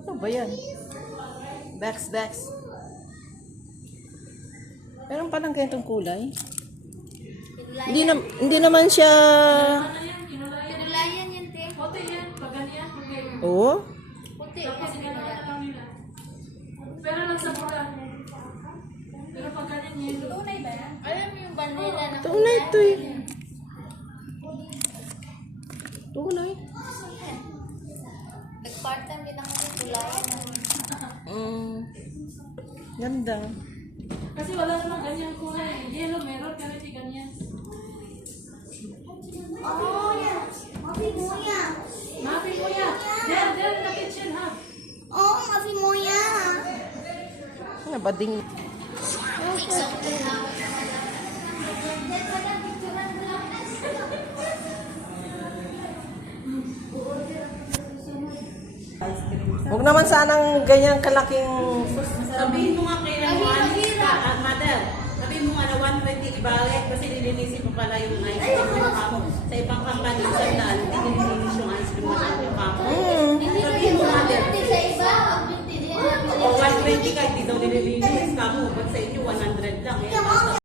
Ano ba yan? Bax. Meron palang ganitong kulay. Hindi naman siya... Pinulayan yan, te. Puti yan, pag ganyan. Oo? Puti. Tapos inalala lang nila. Pero lang sa pula. Pero pag ganyan yun. Tunay ba yan? Alam mo yung bandila na Tunay ito eh. Tunay. Nag-part-time din ako ng tulayan. Ganda. Kasi wala namang ganyan kulay. Yellow meron, pero hindi ganyan. Oh, yeah. Mafi mo yan. Mapi mo yan. There in the kitchen, ha? Oo, mafi mo yan. Ano ba ding... Huwag naman sanang ganyang kalaking... Sabihin mo nga kay mother. Sabihin mo nga na 120 ibalik kasi nilinisin mo pala yung ice cream yung kamo. Sa ibang company sa daan, hindi nililinis yung ice cream mo yung kamo. Sabihin mo mother. Sa iba, 20 din. O 120 kahit di daw nililinis kamo. Ba't sa inyo 100 lang eh.